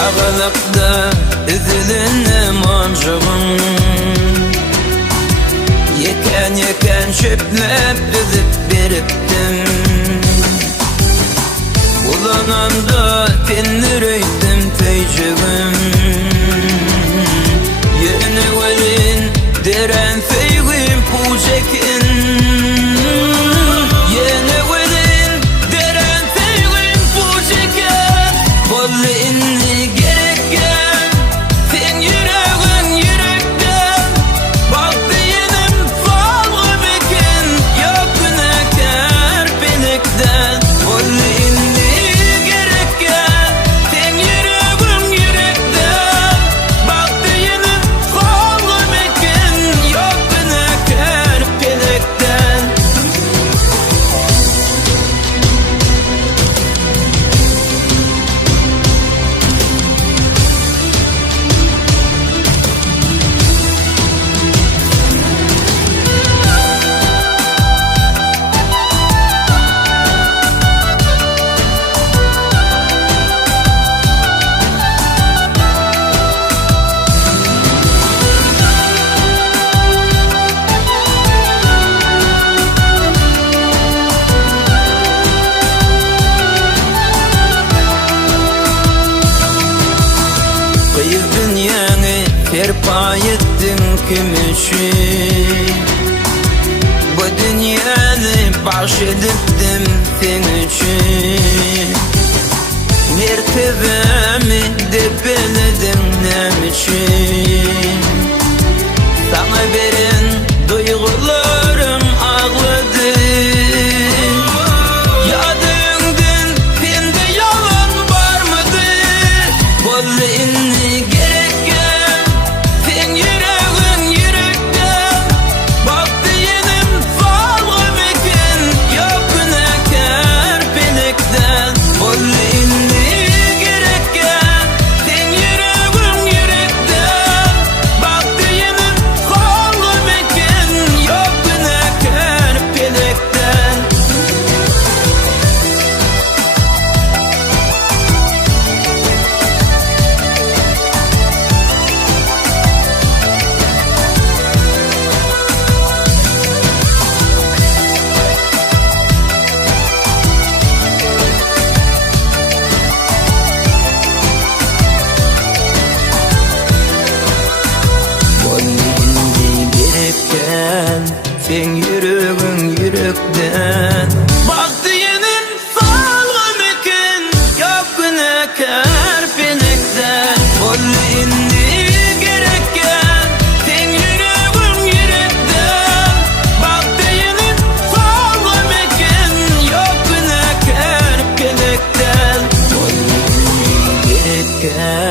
Ağalıkta üzülünüm oncağım. Yeken çöplep düzüp beriptim. Ulanamda pindireydim teycegim. Yeni velin deren feygim pucekin. Yeni velin deren feygim pucekin. Bolli inni gereken sen yüreğin yürekten. Baktı yenim falgı bekin. Yok günahkar benekten. Bolli inni gereken sen yüreğin yürekten. Baktı yenim falgı bekin. Yok günahkar benekten. Kıyız dünyanı terpa ettin kim için? Bu dünyanı bahşediptim sen için. Mertebemi depeledim nem için? Sana veren duygularım ağladı. Yadığındın sende yalan var mıydı? Bolli inni gereken sen yüreğin yürekten. Baktı yenim falgı bekin. Yok günahkar benekten. Bolli inni gereken sen yüreğin yürekten. Baktı yenim falgı bekin. Yok günahkar benekten. Bolli gereken sen yüreğin yürekten. Baktı yenim falgı bekin. Yok günahkar benekten. Bolli gereken sen yüreğin yürekten. Baktı yenim falgı bekin. Yok günahkar benekten. Bolli gereken